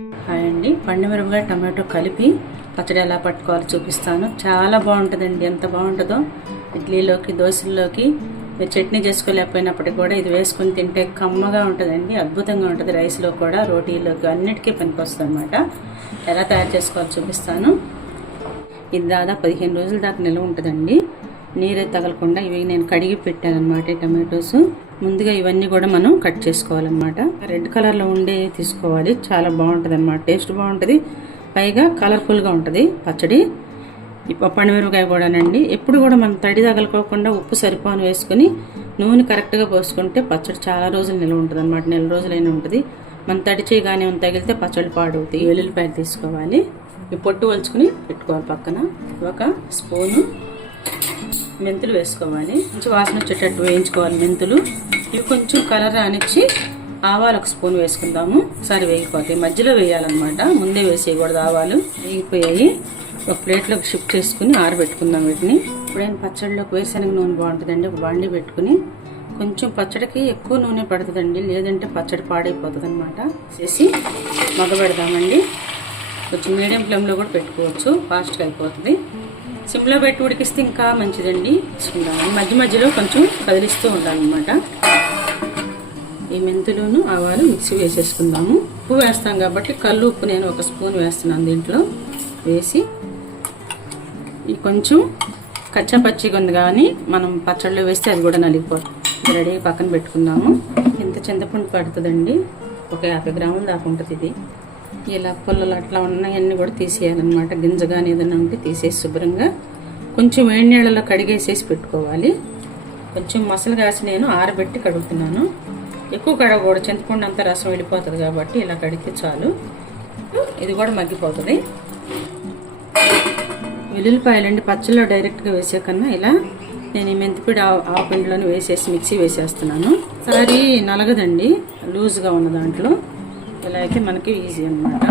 Hi అండి. పండుమిరపకాయ tomato కలిపి పచ్చడి ఎలా పట్టుకోవాలో చూపిస్తాను. చాలా బాగుంటుందండి. ఎంత బాగుంటుందో. ఇడ్లీలోకి దోశల్లోకి మీరు చట్నీ చేసుకోలేకపోయినప్పటికి కూడా ఇది వేసుకొని తింటే కమ్మగా ఉంటుందండి. అద్భుతంగా ఉంటుంది. రైస్లో కూడా రోటీలోకి అన్నిటికీ పనికొస్తుంది అనమాట ఎలా తయారు చేసుకోవాలో చూపిస్తాను. ఇది దాదాపు పదిహేను రోజుల దాకా నిల్వ ఉంటుందండి. నీరే తగలకుండా ఇవి నేను కడిగి పెట్టాను టమాటోస్. ముందుగా ఇవన్నీ కూడా మనం కట్ చేసుకోవాలన్నమాట. రెడ్ కలర్లో ఉండే తీసుకోవాలి. చాలా బాగుంటుంది అనమాట టేస్ట్ బాగుంటుంది. పైగా కలర్ఫుల్గా ఉంటుంది పచ్చడి. ఈ పండుమిరపకాయ కూడానండి. ఎప్పుడు కూడా మనం తడి తగలుకోకుండా ఉప్పు సరిపోను వేసుకుని నూనె కరెక్ట్గా పోసుకుంటే పచ్చడి చాలా రోజులు నిల్వ ఉంటుంది అనమాట నెల రోజులైనా ఉంటుంది. మనం తడి చేయగానే మనం తగిలితే పచ్చడి పాడవుతాయి ఎల్లుల్లిపాయలు తీసుకోవాలి. ఈ పొట్టు వంచుకుని పెట్టుకోవాలి పక్కన. ఒక స్పూను మెంతులు వేసుకోవాలి. కొంచెం వాసన వచ్చేటట్టు వేయించుకోవాలి మెంతులు. ఇవి కొంచెం కలర్ రానిచ్చి ఆవాలు ఒక స్పూన్ వేసుకుందాము. ఒకసారి వేగిపోతాయి. మధ్యలో వేయాలన్నమాట. ముందే వేసేయకూడదు ఆవాలు. వేగిపోయాయి. ఒక ప్లేట్లోకి షిఫ్ట్ చేసుకుని ఆరబెట్టుకుందాం వీటిని. ఇప్పుడైనా పచ్చడిలోకి వేరుశనగ నూనె బాగుంటుందండి. ఒక బాండి పెట్టుకుని కొంచెం పచ్చడికి ఎక్కువ నూనె పడుతుందండి. లేదంటే పచ్చడి పాడైపోతుంది అనమాట చేసి మగ పెడదామండి కొంచెం మీడియం ఫ్లేమ్లో కూడా పెట్టుకోవచ్చు. ఫాస్ట్గా అయిపోతుంది. సిమ్లో పెట్టి ఉడికిస్తే ఇంకా మంచిదండి. చూడాలి మధ్య మధ్యలో కొంచెం కదిలిస్తూ ఉండాలన్నమాట. ఈ మెంతులను ఆవాలు మిక్సీ వేసేసుకుందాము. ఉప్పు వేస్తాం కాబట్టి కల్లు ఉప్పు నేను ఒక స్పూన్ వేస్తున్నాను దీంట్లో. వేసి ఈ కొంచెం కచ్చా పచ్చిగా ఉంది కానీ మనం పచ్చళ్ళు వేస్తే అది కూడా నలిగిపోతుంది రెడీ పక్కన పెట్టుకుందాము. ఇంత చింతపండు పడుతుందండి. ఒక యాభై గ్రాములు దాకా ఉంటుంది ఇది. ఇలా పుల్లలు అట్లా ఉన్నాయన్నీ కూడా తీసేయాలన్నమాట. గింజ కానీ ఏదైనా ఉంటే తీసేసి శుభ్రంగా కొంచెం వేడి నీళ్ళలో కడిగేసేసి పెట్టుకోవాలి. కొంచెం మసలు కాసి నేను ఆరబెట్టి కడుగుతున్నాను. ఎక్కువ కడగకూడదు. చింతపండు అంతా రసం వెళ్ళిపోతుంది కాబట్టి ఇలా కడిగితే చాలు. ఇది కూడా మగ్గిపోతుంది. వెల్లుల్లిపాయలండి పచ్చళ్ళలో డైరెక్ట్గా వేసే కన్నా ఇలా నేను ఈ మెంతిపిడి ఆవు పిండిలోనే వేసేసి మిక్సీ వేసేస్తున్నాను. సారీ నలగదండి. లూజ్గా ఉన్న దాంట్లో. ఇలా అయితే మనకి ఈజీ అనమాట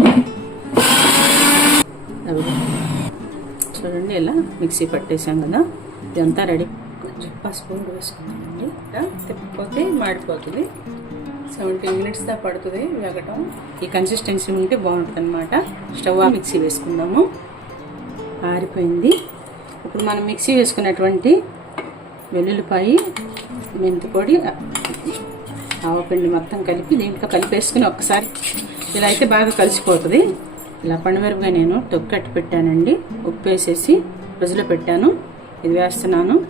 చూడండి ఇలా మిక్సీ పట్టేసాం కదా. ఇదంతా రెడీ. కొంచెం పసుపు కూడా వేసుకున్నామండి తిప్పకపోతే మాడిపోతుంది. సెవెంటీ మినిట్స్ దా పడుతుంది వేగటం. ఈ కన్సిస్టెన్సీ ఉంటే బాగుంటుంది అనమాట స్టవ్ మిక్సీ వేసుకుందాము. ఆరిపోయింది. ఇప్పుడు మనం మిక్సీ వేసుకున్నటువంటి వెల్లుల్లిపాయ మెంతి పొడి ఆవపిండి మొత్తం కలిపి దీంట్లో కలిపేసుకుని ఒక్కసారి ఇలా అయితే బాగా కలిసిపోతుంది. ఇలా పండుమిరపకాయ నేను తొక్కట్టు పెట్టానండి. ఉప్పు వేసేసి ఫ్రిడ్జ్లో పెట్టాను. ఇది వేస్తున్నాను.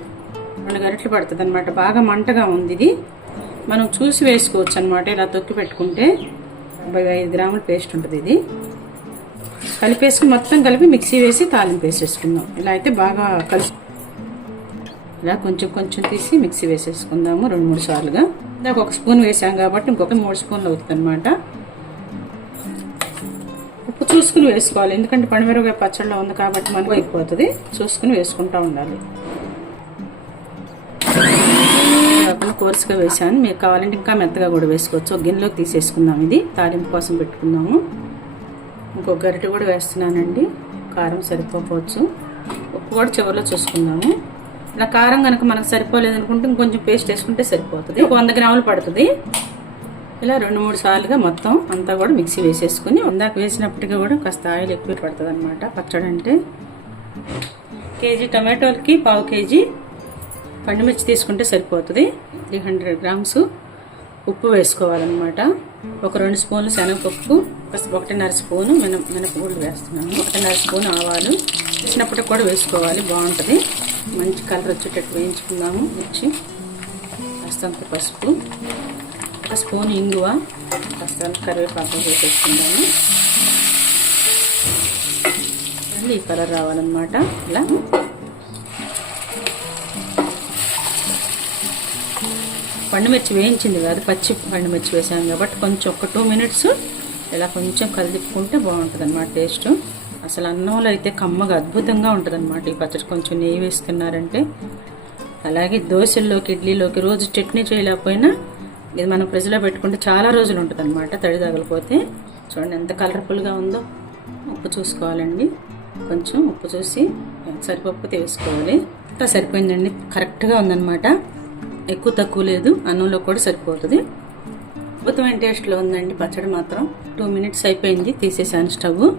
రెండు గరిటలు పడుతుంది అనమాట బాగా మంటగా ఉంది ఇది. మనం చూసి వేసుకోవచ్చు అనమాట ఇలా తొక్కి పెట్టుకుంటే. డెబ్బై ఐదు గ్రాముల పేస్ట్ ఉంటుంది ఇది. కలిపేసుకుని మొత్తం కలిపి మిక్సీ వేసి తాలింపు వేసేసుకుందాం. ఇలా అయితే బాగా కలిసి ఇలా కొంచెం కొంచెం తీసి మిక్సీ వేసేసుకుందాము రెండు మూడు సార్లుగా. ఇందాక ఒక స్పూన్ వేసాం కాబట్టి ఇంకొక మూడు స్పూన్లు అవుతుంది అనమాట ఉప్పు చూసుకుని వేసుకోవాలి. ఎందుకంటే పండుమిరపకాయ పచ్చడిలో ఉంది కాబట్టి మనకు అయిపోతుంది. చూసుకుని వేసుకుంటూ ఉండాలి. కాకుండా కోర్సుగా వేసాను మీకు కావాలంటే ఇంకా మెత్తగా కూడా వేసుకోవచ్చు. ఒక గిన్నెలోకి తీసేసుకుందాం ఇది. తాలింపు కోసం పెట్టుకుందాము ఇంకొక గరిటె కూడా వేస్తున్నానండి. కారం సరిపోవచ్చు ఉప్పు కూడా చివరిలో చూసుకుందాము. ఇలా కారం కనుక మనకు సరిపోలేదు అనుకుంటే ఇంకొంచెం పేస్ట్ వేసుకుంటే సరిపోతుంది. ఒక వంద గ్రాములు పడుతుంది. ఇలా రెండు మూడు సార్లుగా మొత్తం అంతా కూడా మిక్సీ వేసేసుకుని ఇందాక వేసినప్పటికీ కూడా కాస్త ఆయిల్ ఎక్కువ పడుతుంది అనమాట పచ్చడి అంటే కేజీ టమాటోలకి పావు కేజీ పండుమిర్చి తీసుకుంటే సరిపోతుంది. త్రీ హండ్రెడ్ గ్రామ్స్ ఉప్పు వేసుకోవాలన్నమాట. ఒక రెండు స్పూన్లు శనగపప్పు ఒకటిన్నర స్పూను మిన మినపగుళ్ళు వేస్తున్నాము. ఒకటిన్నర స్పూన్ ఆవాలు. వేసినప్పుడు కూడా వేసుకోవాలి బాగుంటుంది. మంచి కలర్ వచ్చేటట్టు వేయించుకుందాము. మిర్చి కాస్తంత పసుపు ఒక స్పూన్ ఇంగువ కాస్తంత కరివేపాకు వేసేసుకుందాము. ఈ కలర్ రావాలన్నమాట. ఇలా. పండుమిర్చి వేయించింది కాదు పచ్చి పండుమిర్చి వేసాం కాబట్టి కొంచెం ఒక టూ మినిట్స్ ఇలా కొంచెం కలిపుకుంటే బాగుంటుంది అనమాట టేస్ట్. అసలు అన్నంలో అయితే కమ్మగా అద్భుతంగా ఉంటుంది అనమాట ఈ పచ్చడి. కొంచెం నెయ్యి వేస్తున్నారంటే అలాగే దోశల్లోకి ఇడ్లీలోకి రోజు చట్నీ చేయలేకపోయినా ఇది మనం ఫ్రిడ్జ్లో పెట్టుకుంటే చాలా రోజులు ఉంటుంది అనమాట తడి తగలిపోతే. చూడండి ఎంత కలర్ఫుల్గా ఉందో. ఉప్పు చూసుకోవాలండి. కొంచెం ఉప్పు చూసి సరిపప్పు తీసుకోవాలి. అంతా సరిపోయిందండి. కరెక్ట్గా ఉందన్నమాట. ఎక్కువ తక్కువ లేదు. అన్నంలో కూడా సరిపోతుంది. అద్భుతమైన టేస్ట్లో ఉందండి? పచ్చడి మాత్రం టూ మినిట్స్ అయిపోయింది. తీసేసాను స్టవ్.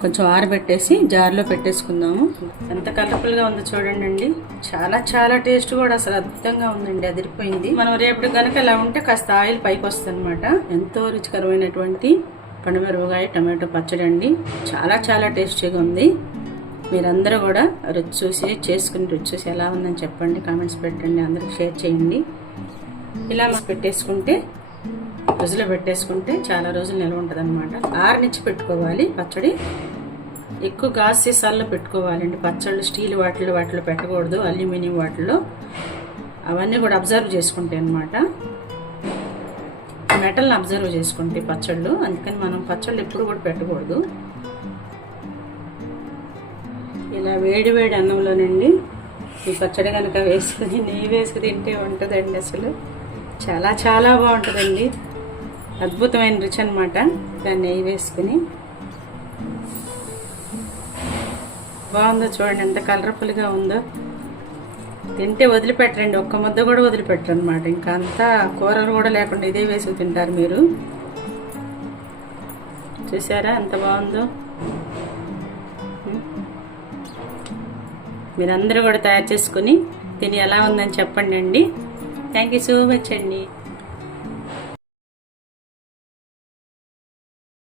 కొంచెం ఆరబెట్టేసి జార్లో పెట్టేసుకుందాము. ఎంత కలర్ఫుల్గా ఉందో చూడండి అండి. చాలా చాలా టేస్ట్ కూడా అసలు అద్భుతంగా ఉందండి. అదిరిపోయింది. మనం రేపటి కనుక ఇలా ఉంటే కాస్త ఆయిల్ పైకి వస్తుంది అనమాట ఎంతో రుచికరమైనటువంటి పండుమిరపకాయ టమాటో పచ్చడి అండి చాలా చాలా టేస్టీగా ఉంది. మీరందరూ కూడా రుచి చూసి చేసుకుని రుచి చూసి ఎలా ఉందని చెప్పండి. కామెంట్స్ పెట్టండి. అందరికి షేర్ చేయండి. ఇలా పెట్టేసుకుంటే ఫ్రిడ్జ్లో పెట్టేసుకుంటే చాలా రోజులు నిల్వ ఉంటుంది అనమాట ఆరునిచ్చి పెట్టుకోవాలి పచ్చడి. ఎక్కువ గాజు సీసాల్లో పెట్టుకోవాలండి. పచ్చళ్ళు స్టీల్ వాటిలో వాటిలో పెట్టకూడదు. అల్యూమినియం వాటిలో అవన్నీ కూడా అబ్జర్వ్ చేసుకుంటాయి అనమాట మెటల్ని అబ్జర్వ్ చేసుకుంటాయి పచ్చళ్ళు. అందుకని మనం పచ్చళ్ళు ఎప్పుడు కూడా పెట్టకూడదు. ఇలా వేడి వేడి అన్నంలోనండి. ఈ పచ్చడి కనుక వేసుకుని నెయ్యి వేసి తింటే ఉంటుందండి అసలు. చాలా చాలా బాగుంటుందండి. అద్భుతమైన రుచి అనమాట ఇలా నెయ్యి వేసుకుని. బాగుందో చూడండి ఎంత కలర్ఫుల్గా ఉందో. తింటే వదిలిపెట్టరండి ఒక్క ముద్ద కూడా వదిలిపెట్టరు అనమాట ఇంకా అంతా కూరలు కూడా లేకుండా ఇదే వేసుకు తింటారు మీరు. చూసారా ఎంత బాగుందో? మీరందరూ కూడా తయారు చేసుకుని తిని ఎలా ఉందని చెప్పండి అండి థ్యాంక్ యూ సో మచ్ అండి.